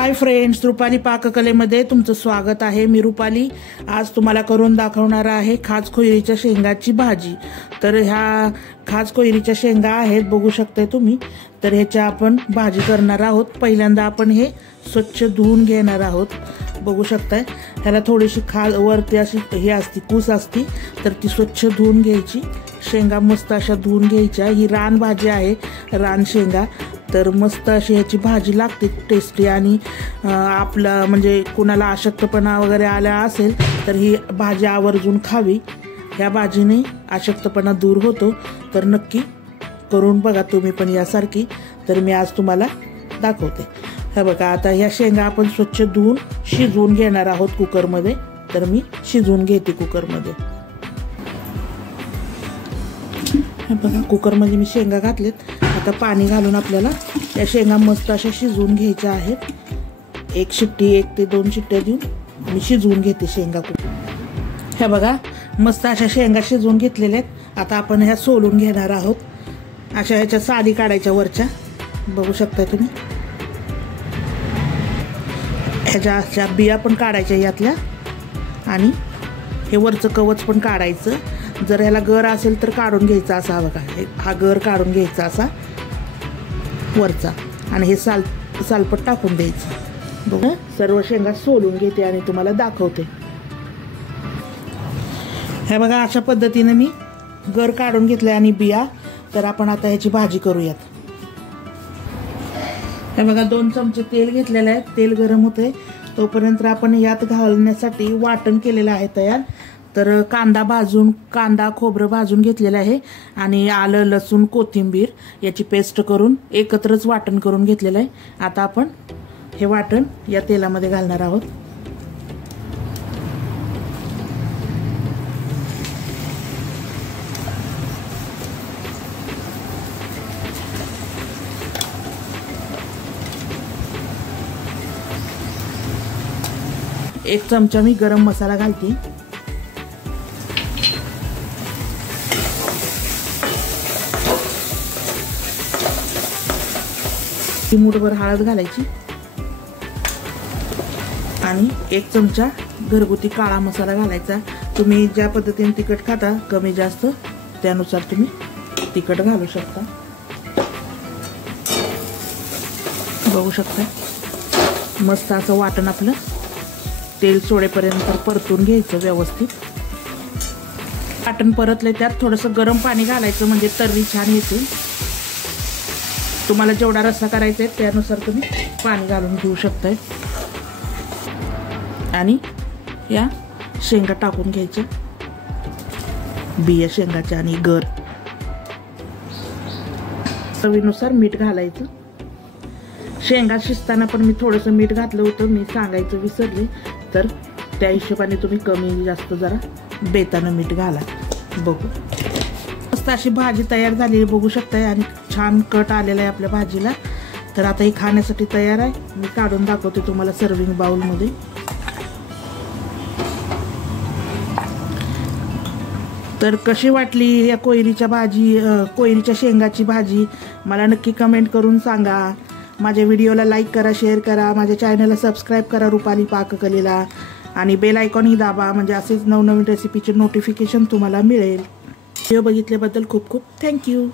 Hi friends, Rupali पाककलेमध्ये तुमचं स्वागत आहे। मी रुपाली आज तुम्हाला करून दाखवणार आहे खास कोयरीच्या शेंगाची भाजी। तर ह्या खास कोयरीच्या शेंगा आहेत, बघू शकता तुम्ही। तर ह्याच्या आपण भाजी करणार आहोत। पहिल्यांदा आपण हे स्वच्छ धुवून घेणार आहोत, बघू शकताय। ह्याला थोडीशी खाल वरती अशी हे असती, कूस असती, तर ती स्वच्छ धुवून घ्यायची। शेंगा मस्त अशा धुवून घ्यायच्या। ही रान भाजी आहे, रान शेंगा। तर मस्त अशी ह्याची भाजी लागते, टेस्टी। आणि आपलं म्हणजे कुणाला अशक्तपणा वगैरे आला असेल तर ही भाजी आवर्जून खावी। ह्या भाजीने अशक्तपणा दूर होतो। तर नक्की करून बघा तुम्ही पण यासारखी। तर मी आज तुम्हाला दाखवते। हे बघा, आता ह्या शेंगा आपण स्वच्छ धुवून शिजवून घेणार आहोत कुकरमध्ये। तर मी शिजवून घेते कुकरमध्ये। हे बघा, कुकरमध्ये मी शेंगा घातलेत। आता पाणी घालून आपल्याला या शेंगा मस्त अशा शिजवून घ्यायच्या आहेत। एक शिट्टी, 1 ते 2 शिट्ट्या देऊन मी शिजवून घेते शेंगा। हे बघा, मस्त अशा शेंगा शिजवून घेतलेल्या आहेत। आता आपण ह्या सोलून घेणार आहोत। अशा ह्याच्या साली काढायच्या वरच्या, बघू शकता तुम्ही। ह्याच्या अशा बिया पण काढायच्या यातल्या, आणि हे वरचं कवच पण काढायचं। जर ह्याला गर असेल तर काढून घ्यायचा असा, बघा हा गर काढून घ्यायचा असा वरचा, आणि हे सालपट टाकून द्यायचं। बघा, सर्व शेंगा सोलून घेते आणि तुम्हाला दाखवते। हे बघा, अशा पद्धतीने मी गर काढून घेतले आणि बिया। तर आपण आता ह्याची भाजी करूयात। हे बघा, 2 चमचे तेल घेतलेलं आहे। तेल गरम होते तोपर्यंत आपण यात घालण्यासाठी वाटण केलेलं आहे तयार। तर कांदा खोबरं भाजून घेतलेलं आहे, आणि आलं लसूण कोथिंबीर याची पेस्ट करून एकत्रच वाटण करून घेतलेलं आहे। आता आपण हे वाटण या तेलामध्ये घालणार आहोत। एक चमचा मी गरम मसाला घालते। चिमूटभर हळद घालायची, आणि 1 चमचा घरगुती काळा मसाला घालायचा। तुम्ही ज्या पद्धतीने तिखट खाता, कमी जास्त त्यानुसार तुम्ही तिखट घालू शकता। बघू शकता, मस्त असं वाटण आपलं तेल सोडेपर्यंत परतून घ्यायचं व्यवस्थित। वाटण परतले त्यात थोडंसं गरम पाणी घालायचं, म्हणजे तर्री छान येते। तुम्हाला जेवढा रस्सा करायचा आहे त्यानुसार तुम्ही पाणी घालून घेऊ शकताय। आणि या शेंगा टाकून घ्यायच्या, बिया शेंगाच्या आणि गर। चवीनुसार मीठ घालायचं। शेंगा शिजताना पण मी थोडंसं मीठ घातलं होतं, मी सांगायचं विसरले। तर त्या हिशोबाने तुम्ही कमी जास्त जरा बेतानं मीठ घाला। बघू, मस्त अशी भाजी तयार झालेली बघू शकताय, आणि छान कट आलेला आहे आपल्या भाजीला। तर आता ही खाण्यासाठी तयार आहे। मी काढून दाखवते तुम्हाला सर्विंग बाउलमध्ये। तर कशी वाटली या कोयरीच्या शेंगाची भाजी, मला नक्की कमेंट करून सांगा। माझ्या व्हिडिओला लाईक करा, शेअर करा, माझ्या चॅनलला सबस्क्राईब करा रुपाली पाककलेला, आणि बेल आयकॉनही दाबा, म्हणजे असेच नवनवीन रेसिपीचे नोटिफिकेशन तुम्हाला मिळेल। व्हिडिओ बघितल्याबद्दल खूप खूप थँक्यू।